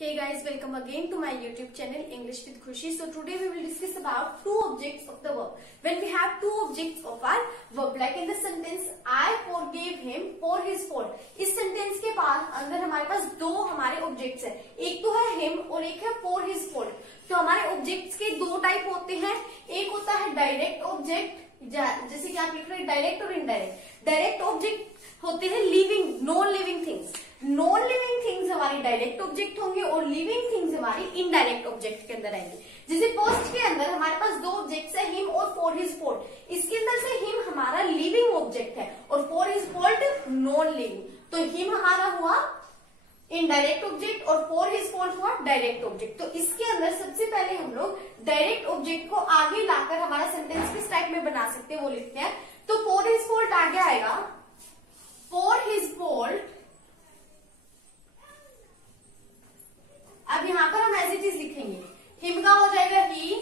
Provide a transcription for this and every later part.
Hey guys, welcome again to my YouTube channel English with Khushi. So today we will discuss about two objects of the verb. When we have two objects of our verb, like in the sentence I forgave him for his fault. इस sentence के बाद अंदर हमारे पास दो हमारे objects है, एक तो है him और एक है for his fault. तो हमारे objects के दो टाइप होते हैं, एक होता है डायरेक्ट ऑब्जेक्ट, जैसे कि आप लिख रहे हैं डायरेक्ट और इनडायरेक्ट. डायरेक्ट ऑब्जेक्ट होते हैं living, non living things. Non living things हमारी डायरेक्ट ऑब्जेक्ट होंगे और लिविंग थिंग्स हमारी इनडायरेक्ट ऑब्जेक्ट के अंदर आएंगे. जैसे फर्स्ट के अंदर हमारे पास दो ऑब्जेक्ट्स है, हिम और फॉर हिज फॉल्ट. इसके अंदर से हिम हमारा लिविंग ऑब्जेक्ट है और for his fault non living. तो हिम हमारा हुआ इनडायरेक्ट ऑब्जेक्ट और फॉर हिज फॉल्ट हुआ डायरेक्ट ऑब्जेक्ट. तो इसके अंदर सबसे पहले हम लोग डायरेक्ट ऑब्जेक्ट को आगे लाकर हमारा सेंटेंस किस टाइप में बना सकते हैं वो लिखते हैं. तो फॉर हिज फॉल्ट आगे आएगा, फॉर हिज फॉल्ट. अब यहां पर हम एज इट इज लिखेंगे, हिम का हो जाएगा he,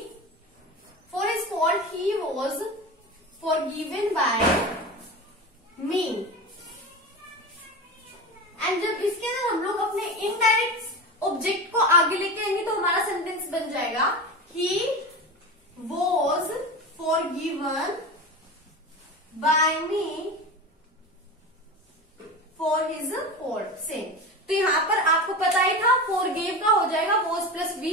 for his fault he was forgiven by me. And जब इसके अंदर हम लोग अपने इनडायरेक्ट ऑब्जेक्ट को आगे लेके आएंगे तो हमारा सेंटेंस बन जाएगा he was forgiven by me for his fault. Same. तो यहाँ पर आपको पता ही था फॉरगिव का हो जाएगा वॉज प्लस बी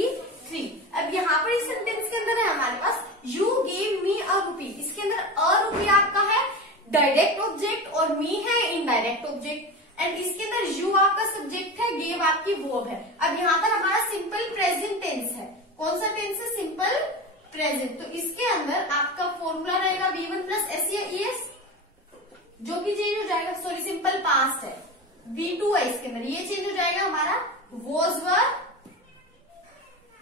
3. अब यहाँ पर इस सेंटेंस के अंदर है हमारे पास यू गेव मी अ रुपी. इसके अंदर अ रुपी आपका है डायरेक्ट ऑब्जेक्ट और मी है इनडायरेक्ट ऑब्जेक्ट. एंड इसके अंदर यू आपका सब्जेक्ट है, गेव आपकी वर्ब है. अब यहाँ पर हमारा सिंपल प्रेजेंट टेंस है. कौन सा टेंस है? Simple present. तो इसके अंदर आपका फॉर्मूला रहेगा V1 प्लस एस या ES, जो कि चेंज हो जाएगा. सॉरी, सिंपल पास्ट है, V2 है इसके अंदर, ये चेंज हो जाएगा हमारा वॉज वर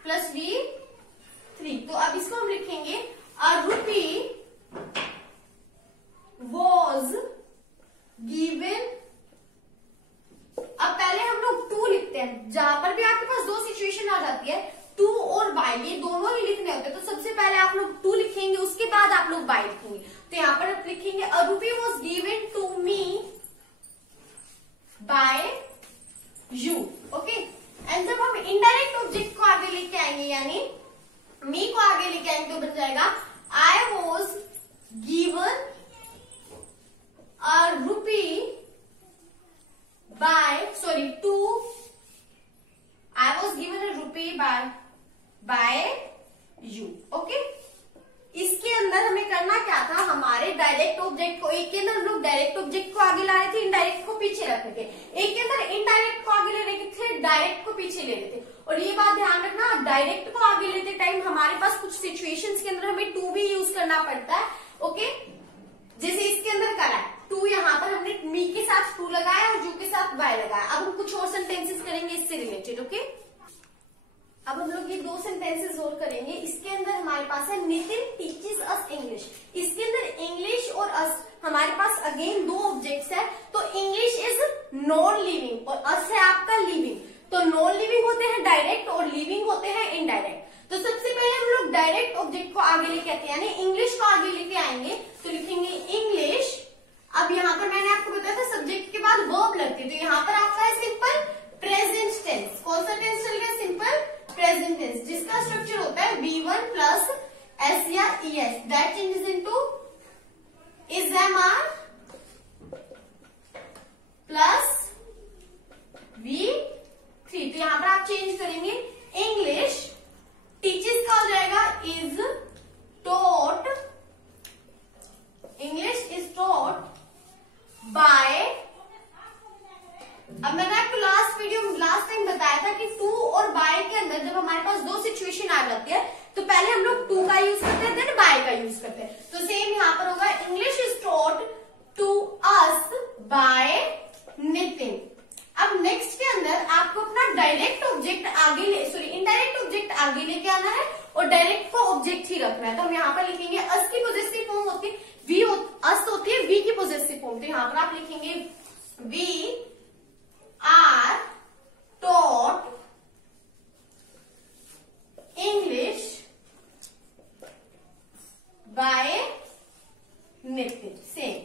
प्लस V3. तो अब इसको हम लिखेंगे अ रुपी वॉज गिवन. अब पहले हम लोग टू लिखते हैं, जहां पर भी आपके पास दो सिचुएशन आ जाती है, टू और बाय, ये दोनों ही लिखने होते हैं. तो सबसे पहले आप लोग टू लिखेंगे, उसके बाद आप लोग बाय लिखेंगे. तो यहाँ पर आप लिखेंगे a rupee was given to me by you. Okay. And जब हम इनडायरेक्ट ऑब्जेक्ट को आगे लेके आएंगे, यानी मी को आगे लेके आएंगे, तो बन जाएगा I was given a rupee by, sorry to, I was given a rupee by you. Okay. इसके अंदर हमें करना क्या था, हमारे डायरेक्ट ऑब्जेक्ट को, एक के अंदर हम लोग डायरेक्ट ऑब्जेक्ट को आगे ला रहे थे, इनडायरेक्ट को पीछे रख रहे थे. एक के अंदर इनडायरेक्ट को आगे ले रहे थे, डायरेक्ट को पीछे ले रहे थे. और ये बात ध्यान रखना, डायरेक्ट को आगे लेते टाइम हमारे पास कुछ सिचुएशंस के अंदर हमें टू भी यूज करना पड़ता है. ओके. जैसे इसके अंदर करा है टू, यहाँ पर हमने मी के साथ टू लगाया और यू के साथ बाय लगाया. अब हम कुछ और सेंटेंसेस करेंगे इससे रिलेटेड. ओके. अब हम लोग ये दो सेंटेंसेस और करेंगे. इसके अंदर हमारे पास है नितिन टीचेस अस इंग्लिश. इसके अंदर इंग्लिश और अस हमारे पास अगेन दो ऑब्जेक्ट्स है. तो इंग्लिश इज नॉन लिविंग और अस है आपका लिविंग. तो नॉन लिविंग होते हैं डायरेक्ट और लिविंग होते हैं इनडायरेक्ट. तो सबसे पहले हम लोग डायरेक्ट ऑब्जेक्ट को आगे लेके आते हैं, यानी इंग्लिश को आगे लेके आएंगे. तो लिखेंगे इंग्लिश. अब यहाँ पर मैंने आपको बताया था सब्जेक्ट के बाद वर्ब लगती है, तो यहाँ पर आपका है सिंपल प्रेजेंट टेंस. कौन सा टेंस चल गया? सिंपल प्रेजेंट टेंस, जिसका स्ट्रक्चर होता है V1 प्लस S या ES. That changes into is am are plus V3. तो यहाँ पर आप चेंज करेंगे इंग्लिश. टीचर्स का हो जाएगा is taught, English is taught by. अब मैंने आपको लास्ट टाइम बताया था कि टू और बाय के अंदर जब हमारे पास दो सिचुएशन आ जाती है तो पहले हम लोग टू का यूज करते हैं, देन बाय का यूज करते हैं. तो सेम यहाँ पर होगा English is taught to us by Nitin. अब नेक्स्ट के अंदर आपको अपना डायरेक्ट ऑब्जेक्ट आगे इनडायरेक्ट ऑब्जेक्ट आगे लेके आना है और डायरेक्ट को ऑब्जेक्ट ही रखना है. तो हम यहाँ पर लिखेंगे अस की पॉजेसिव फॉर्म होती है अस होती है वी की पॉजेसिव फॉर्म. तो यहाँ पर आप लिखेंगे we are taught English by Nitin. Same.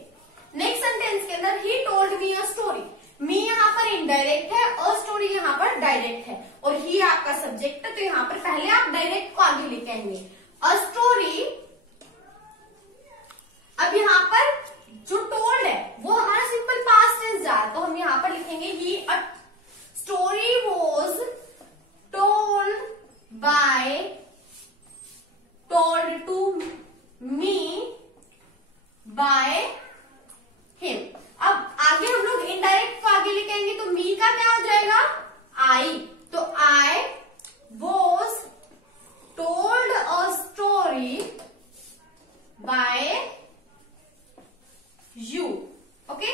Next sentence के अंदर he told me a story. मी यहाँ पर इनडायरेक्ट है और स्टोरी यहाँ पर डायरेक्ट है. और ही आपका सब्जेक्ट है, तो यहाँ पर पहले आप डायरेक्ट को आगे लेके आएंगे, अ स्टोरी। अब यहाँ पर जो टोल्ड है वो हमारा सिंपल पास्ट टेंस जा रहा है, तो हम यहाँ पर लिखेंगे he a story was told to me by him. अब आगे हम लोग इनडायरेक्ट को आगे लेके आएंगे, तो मी का क्या हो जाएगा, आई। तो I was told a story by you. Okay,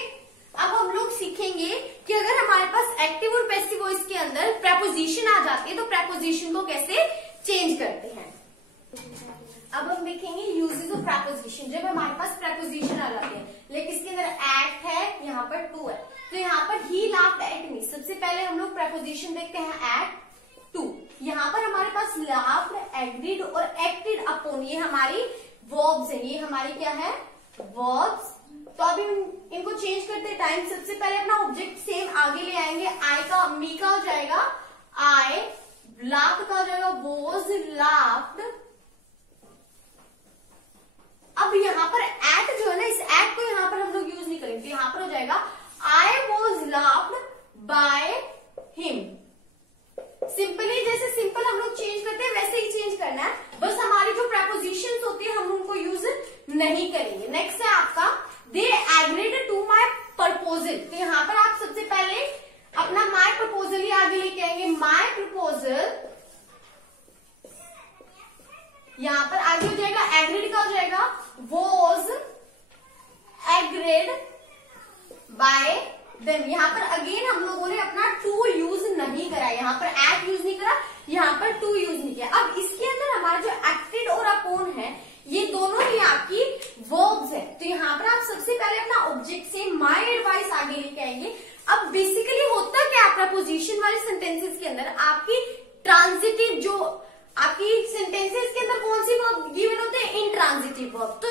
अब हम लोग सीखेंगे कि अगर हमारे पास एक्टिव और पैसिव वॉइस के अंदर प्रेपोजिशन आ जाती है तो प्रेपोजिशन को कैसे चेंज करते हैं। अब हम देखेंगे यूजेस ऑफ प्रेपोजिशन। जब हमारे पास प्रेपोजिशन आ जाते हैं, लेकिन इसके अंदर एट है, यहाँ पर टू है, तो यहाँ पर ही लाफ्ड एट मी। सबसे पहले हम लोग प्रेपोजिशन देखते हैं एट टू। यहाँ पर हमारे पास लाफ्ड, एग्रीड और एक्टेड अपॉन, ये हमारी वर्ब्स है, ये हमारी क्या है, वर्ब्स। तो अभी इनको चेंज करते टाइम सबसे पहले अपना ऑब्जेक्ट सेम आगे ले आएंगे। आई का, मी का हो जाएगा आई, लाफ्ड का हो जाएगा वॉज लाफ्ड। अब यहाँ पर एट जो है ना, इस एट को यहाँ पर हम लोग यूज नहीं करेंगे, यहाँ पर हो जाएगा I was laughed by him. Simply जैसे सिंपल हम लोग चेंज करते हैं वैसे ही चेंज करना है, बस हमारी जो प्रेपोजिशंस होती है हम उनको यूज नहीं करेंगे। नेक्स्ट है आपका they agreed to my proposal. तो यहाँ पर आप सबसे पहले अपना माई प्रपोजल ही आगे लेके आएंगे, माई प्रपोजल। यहाँ पर आगे हो जाएगा एग्रीड का हो जाएगा वॉज एग्रीड बाय देम। यहाँ पर अगेन हम लोगों ने अपना टू यूज नहीं करा, यहाँ पर एट यूज नहीं करा, यहाँ पर टू यूज नहीं किया। अब इसके अंदर हमारा जो एक्टेड और अपॉन है, ये दोनों ही आपकी वर्ब्स है, तो यहाँ पर आप सबसे पहले अपना ऑब्जेक्ट से माय एडवाइस आगे लेके आएंगे। अब बेसिकली होता क्या प्रपोजिशन वाले सेंटेंसेस के अंदर, आपकी ट्रांजिटिव जो आपकी सेंटेंसेस के अंदर कौन सी वर्ब गिवन होते हैं, इंट्रांजिटिव वर्ब। तो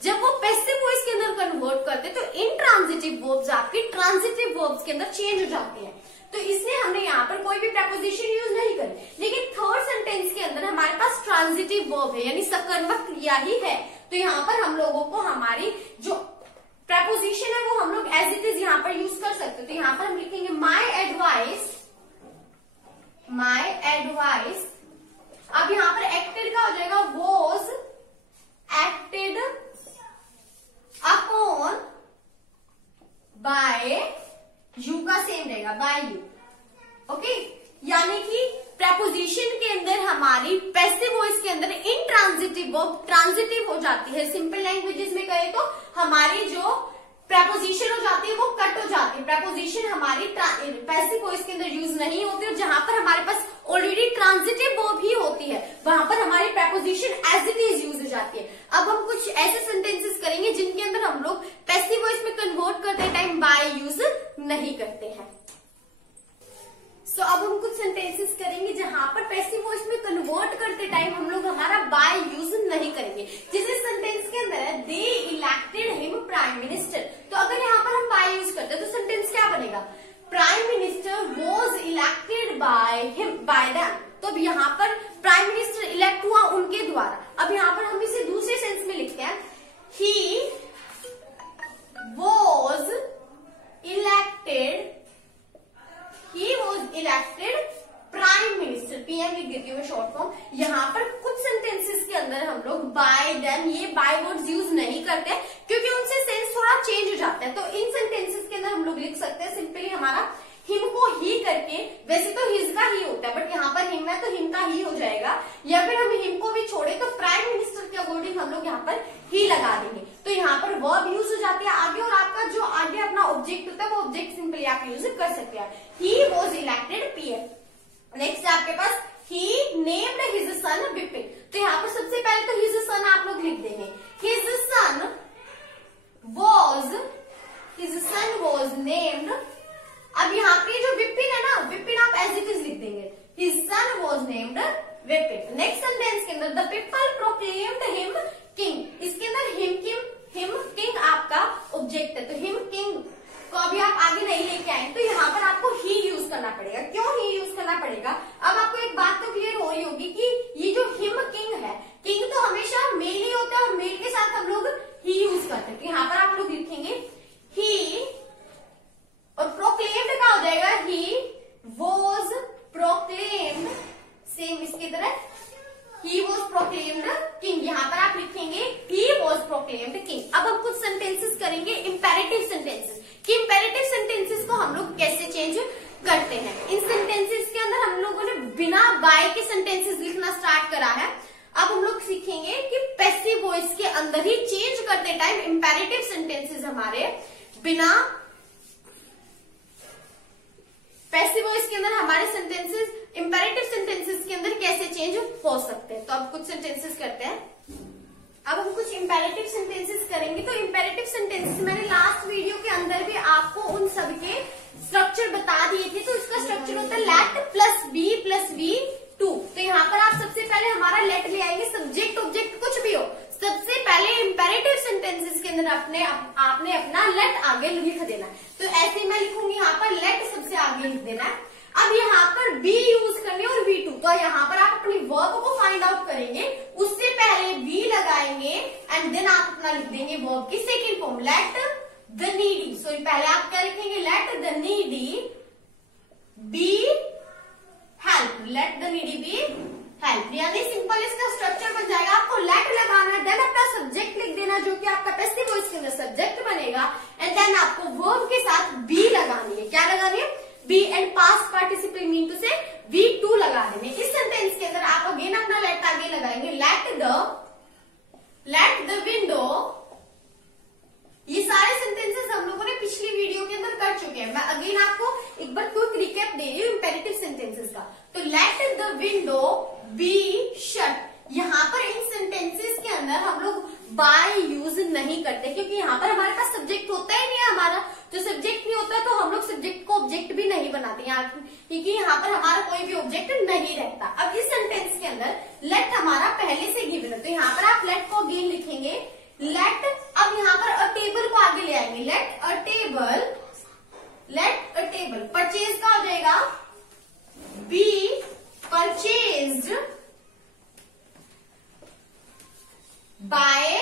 जब वो पैसिव वॉइस के अंदर कन्वर्ट करते तो इंट्रांजिटिव वर्ब्स आपके ट्रांजिटिव वर्ब्स के अंदर चेंज हो जाते हैं, तो इसलिए हमने यहाँ पर कोई भी प्रपोजिशन यूज नहीं करी। लेकिन थर्ड सेंटेंस के अंदर हमारे पास ट्रांजिटिव वर्ब है, यानी सकर्मक क्रिया ही है, तो यहाँ पर हम लोगों को हमारी जो प्रपोजिशन है वो हम लोग एज इट इज यहाँ पर यूज कर सकते। तो यहाँ पर हम लिखेंगे माई एडवाइस, माई एडवाइस। अब यहाँ पर एक्टेड का हो जाएगा was acted upon bye you का सेम रहेगा, बाय यू। ओके, यानी कि प्रपोजिशन के अंदर हमारी पैसिव वॉइस के अंदर इंट्रांजिटिव वर्ब ट्रांजिटिव हो जाती है। सिंपल लैंग्वेजेस में कहें तो हमारी जो प्रपोजिशन हो जाती है वो कट हो जाती है, प्रपोजिशन हमारी पैसिव वॉइस के अंदर यूज नहीं होती, और जहां पर हमारे पास ऑलरेडी ट्रांजिटिव वर्ब ही होती है वहां पर हमारी preposition as it is use हो जाती है। अब हम कुछ ऐसे सेंटेंसेस करेंगे जिनके अंदर हम लोग पैसिव वॉइस में कन्वर्ट करते टाइम बाय यूज नहीं करते हैं। सो अब हम कुछ सेंटेंसेस करेंगे जहां पर पैसिव वॉइस में कन्वर्ट करते टाइम हम लोग हमारा बाय यूज नहीं करेंगे। जैसे सेंटेंस के अंदर है दे इलेक्टेड हिम प्राइम मिनिस्टर, तो अगर यहाँ पर हम बाय यूज करते हैं तो सेंटेंस क्या बनेगा, prime minister was elected by him by them. तो अब यहाँ पर प्राइम मिनिस्टर इलेक्ट हुआ उनके द्वारा। अब यहाँ पर हम इसे दूसरे सेंस में लिखते हैं, he was elected, he was elected prime minister, PM लिख देती हूँ मैं शॉर्ट फॉर्म। यहाँ पर कुछ सेंटेंसेस के अंदर हम लोग बाय देम, ये बाय वर्ड्स यूज नहीं करते क्योंकि उनसे सेंस थोड़ा चेंज हो जाता है। तो इन सेंटेंसेस के अंदर हम लोग लिख सकते हैं सिंपली हमारा हिम को ही करके, वैसे तो हिज का ही होता है बट यहाँ पर हिम है तो हिम का ही हो जाएगा, या फिर हम हिम को भी छोड़े तो प्राइम मिनिस्टर के अकॉर्डिंग हम लोग यहाँ पर ही लगा देंगे, तो यहाँ पर वर्ब यूज हो जाती है आगे, और आपका जो आगे अपना ऑब्जेक्ट होता है वो ऑब्जेक्ट सिंपली आप यूज कर सकते हैं। He was elected PM. Next है आपके पास ही नेम्ड हिज सन विपिन, तो यहाँ पर सबसे पहले तो हिज सन आप लोग लिख देंगे, हिज सन वॉज नेम्ड। अब यहाँ पे जो विपिन है ना, विपिन आप एज इट इज लिख देंगे, his son was named Vipin. Next sentence के अंदर the people proclaimed him king, इसके अंदर हिम किंग आपका ऑब्जेक्ट है, तो हिम किंग को अभी आप आगे नहीं लेके आए, तो यहाँ पर आपको ही यूज करना पड़ेगा। क्यों ही यूज करना पड़ेगा, अब आप बात तो क्लियर हो रही होगी कि ये जो हिम किंग है, किंग तो हमेशा मेल ही होता है और मेल के साथ हम लोग ही यूज करते हैं। तो यहाँ पर आप लोग लिखेंगे ही, और प्रोक्लेम्ड का हो जाएगा ही वॉज प्रोक्लेम्ड, सेम इसकी तरह ही वॉज प्रोक्लेम्ड किंग। यहाँ पर आप लिखेंगे ही वॉज प्रोक्लेम्ड किंग। अब हम कुछ सेंटेंसेस करेंगे इंपेरेटिव सेंटेंसेस, कि इंपेरेटिव सेंटेंसेस को हम लोग कैसे चेंज करते हैं। इन सेंटेंसेस के अंदर हम लोगों ने बिना बाय के सेंटेंसेस लिखना स्टार्ट करा है। अब हम लोग सीखेंगे कि पैसिव वॉइस के अंदर ही चेंज करते टाइम इंपेरेटिव सेंटेंसेस हमारे बिना पैसिव वॉइस के अंदर हमारे सेंटेंसेस इंपेरेटिव सेंटेंसेस के अंदर कैसे चेंज हो सकते हैं। तो अब कुछ सेंटेंसेस करते हैं। अब हम कुछ इंपेरेटिव सेंटेंसेस करेंगे। तो इंपेरेटिव सेंटेंसेस मैंने लास्ट वीडियो के अंदर भी आपको उन सब के स्ट्रक्चर बता दिए थे। तो इसका स्ट्रक्चर होता है let plus be plus V two. तो यहाँ पर आप सबसे पहले हमारा लेट ले आएंगे, सब्जेक्ट ऑब्जेक्ट कुछ भी हो, सबसे पहले इंपेरेटिव सेंटेंसेस के अंदर आपने अपना लेट आगे लिख देना है। तो ऐसे मैं लिखूंगी यहाँ पर लेट सबसे आगे लिख देना है। अब यहाँ पर बी यूज करने और वी टू, तो यहाँ पर आप अपनी वर्ब को फाइंड आउट करेंगे, उससे पहले बी लगाएंगे एंड देन आप अपना लिख देंगे वर्ब की second form let the needy. So पहले आप क्या लिखेंगे, let the needy be help, let the needy be help. यानी सिंपल इसका स्ट्रक्चर बन जाएगा, आपको लेट लगाना है, देन अपना सब्जेक्ट लिख देना जो कि आपका पैसिव वॉइस के अंदर सब्जेक्ट बनेगा, एंड देन आपको वर्ब के साथ बी लगानी है। क्या लगानी है, be, and past participle mean to से V2 लगा देंगे। इस सेंटेंस के अंदर आप अगेन अपना लेट आगे लगाएंगे, लेट द विंडो। ये सारे सेंटेंसेस हम लोगों ने पिछली वीडियो के अंदर कर चुके हैं। मैं अगेन आपको एक बार क्विक रिकैप दे रही हूँ इंपेरेटिव सेंटेंसेस का। तो let the window be shut. यहाँ पर इन सेंटेंसेस के अंदर हम लोग बाय यूज नहीं करते, क्योंकि यहाँ पर हमारे पास सब्जेक्ट होता ही नहीं है। हमारा जो सब्जेक्ट नहीं होता तो हम लोग सब्जेक्ट को ऑब्जेक्ट भी नहीं बनाते यहाँ, क्योंकि यहाँ पर हमारा कोई भी ऑब्जेक्ट नहीं रहता। अब इस सेंटेंस के अंदर लेट हमारा पहले से गिवन है, तो यहाँ पर आप लेट को अगेन लिखेंगे लेट। अब यहाँ पर अ टेबल को आगे ले आएंगे, लेट अ टेबल। परचेज का हो जाएगा बी परचेज्ड बाय।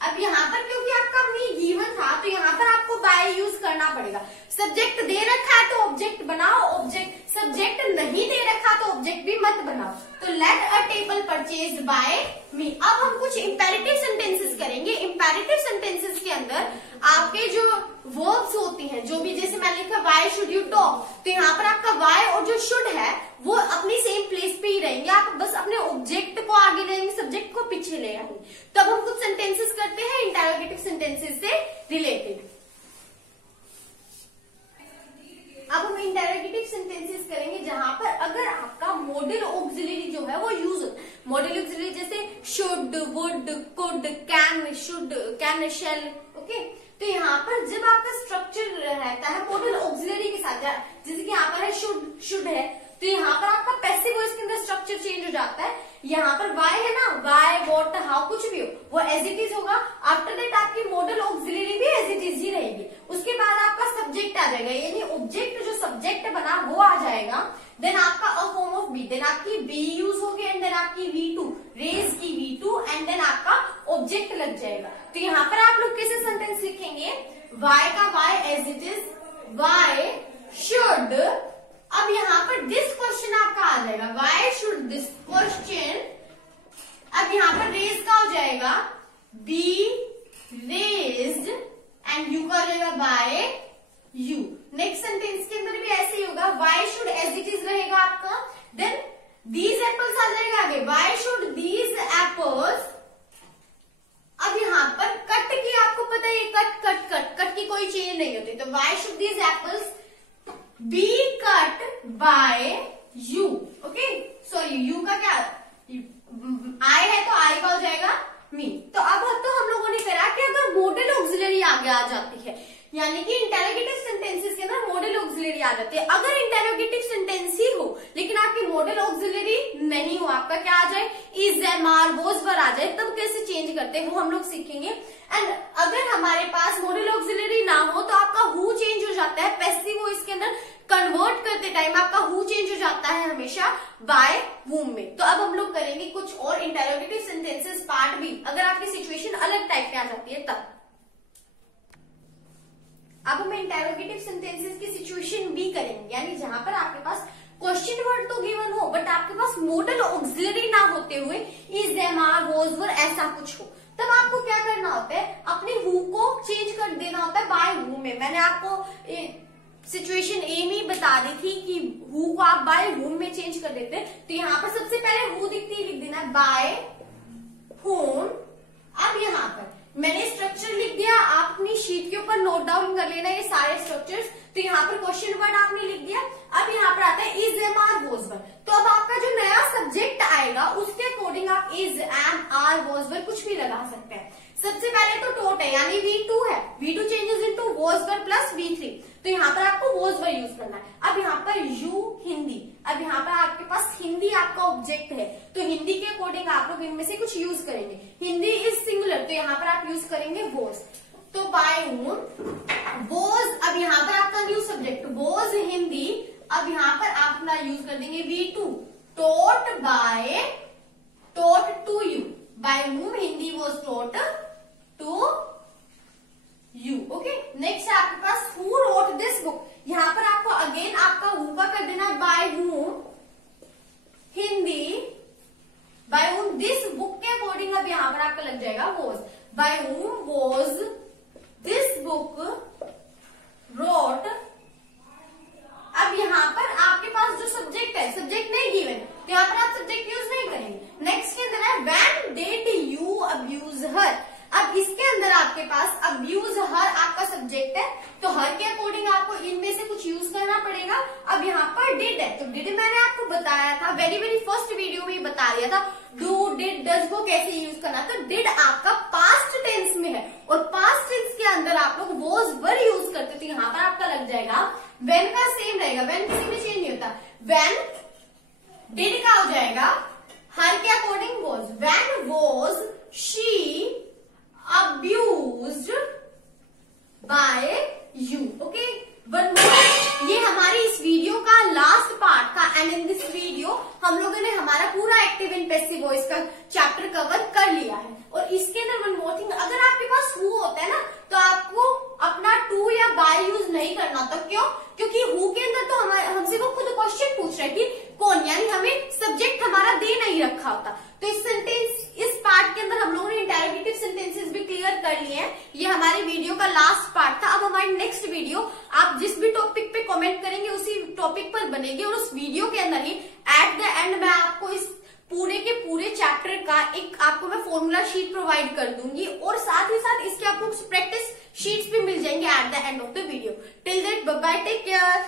अब यहाँ पर क्योंकि आपका मी गिवन था तो यहाँ पर आपको बाय यूज करना पड़ेगा। सब्जेक्ट दे रखा है तो ऑब्जेक्ट बनाओ, ऑब्जेक्ट सब्जेक्ट नहीं दे रखा तो ऑब्जेक्ट भी मत बनाओ। तो let a table purchased by me. अब हम कुछ इंपेरेटिव सेंटेंसेस करेंगे। इंपेरेटिव सेंटेंसेस के अंदर आपके जो वर्ब्स होती हैं, जो भी, जैसे मैंने लिखा वाई शुड यू टॉक, तो यहाँ पर आपका वाई और जो शुड है वो अपनी सेम प्लेस पे ही रहेंगे। आप बस अपने ऑब्जेक्ट को आगे लेंगे, सब्जेक्ट को पीछे ले आएंगे। तो अब हम कुछ सेंटेंसेस करते हैं इंटरोगेटिव सेंटेंसेस से रिलेटेड। अब हम इंटरोगेटिव सेंटेंसेस करेंगे जहां पर अगर आपका मॉडल ऑक्सिलरी जो है वो यूज हो। मॉडल ऑक्सिलरी जैसे should, would, could, can, should, can, shall. Okay, तो यहाँ पर जब आपका स्ट्रक्चर रहता है मॉडल ऑक्सिलरी के साथ, जैसे कि यहाँ पर है शुड है, तो यहाँ पर आपका पैसिव वॉइस के अंदर स्ट्रक्चर चेंज हो जाता है। यहाँ पर वाई है ना, वाई, वॉट, हाउ, कुछ भी हो वो एज इट इज होगा। आफ्टर दैट आपकी मॉडल ऑक्सिलरी भी एज इट इज ही रहेगी। उसके बाद आपका सब्जेक्ट आ जाएगा, यानी ऑब्जेक्ट जो सब्जेक्ट बना वो आ जाएगा। देन आपका a form of be, then आपकी बी यूज होगी, एंड देन आपकी V2, रेज की V2, एंड देन आपका ऑब्जेक्ट लग जाएगा। तो यहाँ पर आप लोग कैसे सेंटेंस लिखेंगे, वाई का why as it is, why should. अब यहाँ पर दिस क्वेश्चन आपका आ जाएगा, वाई शुड दिस क्वेश्चन। अब यहाँ पर रेज का हो जाएगा बी रेज्ड, एंड यू का हो जाएगा बाय यू। नेक्स्ट सेंटेंस के अंदर भी ऐसे ही होगा, why should as it is रहेगा आपका, देन दीज एप्पल्स आ जाएगा आगे, वाई शुड दीज एप्पल्स। अब यहाँ पर कट की आपको पता है, कट की कोई चेंज नहीं होती, तो why should these apples be cut by you. Okay, sorry you का क्या आई है तो आई का हो जाएगा मी। तो अब तो हम लोगों ने करा कि अगर मॉडल ऑक्सिलरी आगे आ जाती है, यानी कि इंटरोगेटिव सेंटेंसेस के अंदर मॉडल ऑक्सिलरी आ जाती है। अगर इंटरोगेटिव सेंटेंस ही हो लेकिन आपकी मॉडल ऑक्सिलरी नहीं हो, आपका क्या आ जाए, इज, एम, आर, वॉज, वर आ जाए, तब कैसे चेंज करते हैं वो हम लोग सीखेंगे। एंड अगर हमारे पास मॉडल ऑक्सिलरी ना हो तो आपका हु चेंज हो जाता है, पैसिव वॉइस के अंदर कन्वर्ट करते टाइम आपका हु चेंज हो जाता है हमेशा बाय whom में। तो अब हम लोग करेंगे कुछ और इंटेरोगेटिव सेंटेंसेस पार्ट भी, अगर आपकी सिचुएशन अलग टाइप की आ जाती है तब। अब हम इंटेरोगेटिव सेंटेंसेस की सिचुएशन भी करेंगे, यानी जहां पर आपके पास क्वेश्चन वर्ड तो गिवन हो बट आपके पास मॉडल ऑक्सिलरी ना होते हुए इज, एम, आर, वॉज, वर ऐसा कुछ हो, तब आपको क्या करना होता है, अपने हु को चेंज कर देना होता है बाय हु में। मैंने आपको सिचुएशन ए में बता दी थी कि हु को आप बाय हुम में चेंज कर देते हैं। तो यहाँ पर सबसे पहले हु दिखती है, लिख देना बाय हुम। अब यहाँ पर मैंने स्ट्रक्चर लिख दिया, आप अपनी शीट के ऊपर नोट डाउन कर लेना ये सारे स्ट्रक्चर्स। तो यहाँ पर क्वेश्चन वर्ड आपने लिख दिया। अब यहाँ पर आता है इज, एम, आर, वॉज, वर। तो अब आपका जो नया सब्जेक्ट आएगा उसके अकॉर्डिंग आप इज, एम, आर, वॉज, वर कुछ भी लगा सकते हैं। सबसे पहले तो टोट है यानी V2 है, V2 changes into was, were plus V3। तो यहाँ पर आपको वॉज, वर यूज करना है। अब यहाँ पर यू हिंदी, अब यहाँ पर आपके पास हिंदी आपका ऑब्जेक्ट है तो हिंदी के अकॉर्डिंग आप लोग इनमें से कुछ यूज करेंगे। हिंदी इज सिंगुलर तो यहाँ पर आप यूज करेंगे वॉज। तो बाय वॉज, अब यहाँ पर आपका न्यू सब्जेक्ट वॉज हिंदी। अब यहाँ पर आप अपना यूज कर देंगे V2, taught by, taught to you, by whom Hindi was taught to you. Okay, next है आपके पास हु रोट दिस बुक। यहाँ पर आपको अगेन आपका हु का कर देना by whom Hindi, by whom this book के अकॉर्डिंग अब यहाँ पर आपका लग जाएगा was, by whom was this book wrote. अब यहाँ पर आपके पास जो सब्जेक्ट है, सब्जेक्ट नहीं गिवन, तो यहाँ पर आप सब्जेक्ट यूज नहीं करेंगे। नेक्स्ट के अंदर है व्हेन डिड यू अब्यूज हर। अब इसके अंदर आपके पास अब्यूज हर आपका सब्जेक्ट है तो हर के अकॉर्डिंग आपको इनमें से कुछ यूज करना पड़ेगा। अब यहाँ पर डिड है तो डिड मैंने आपको बताया था, वेरी वेरी फर्स्ट वीडियो में ही बता दिया था डू, डिड, डज को कैसे यूज करना। तो डिड आपका पास्ट टेंस में है और पास्ट टेंस के अंदर आप लोग वॉज, वर यूज करते थे। यहाँ पर आपका लग जाएगा व्हेन का सेम रहेगा, व्हेन किसी में चेंज नहीं होता। व्हेन डिड का हो जाएगा हर के according was, when was she abused by you। Okay, one more, ये हमारी इस वीडियो का लास्ट पार्ट था एंड इन दिस वीडियो हम लोगों ने हमारा पूरा एक्टिव एंड पैसिव वॉइस का चैप्टर कवर कर लिया है। और इसके अंदर वन मोर थिंग, अगर आपके पास हु होता है ना तो आपको अपना टू या बाय यूज नहीं करना होता। क्यों? क्योंकि हु के अंदर तो हमसे वो खुद क्वेश्चन पूछ रहा है कि कौन, यानी हमें सब्जेक्ट हमारा दे नहीं रखा होता। तो इस सेंटेंस, इस पार्ट के अंदर हम लोगों ने इंटेरोगेटिव सेंटेंसेस भी क्लियर कर लिए हैं। ये हमारी वीडियो का लास्ट पार्ट था। अब हमारी नेक्स्ट वीडियो आप जिस भी टॉपिक पे कमेंट करेंगे उसी टॉपिक पर बनेगी और उस वीडियो के अंदर ही एट द एंड मैं आपको इस पूरे के पूरे चैप्टर का एक आपको मैं फॉर्मूला शीट प्रोवाइड कर दूंगी और साथ ही साथ इसके आपको प्रैक्टिस शीट्स भी मिल जाएंगे at the end of the video. Till that bye bye, take care.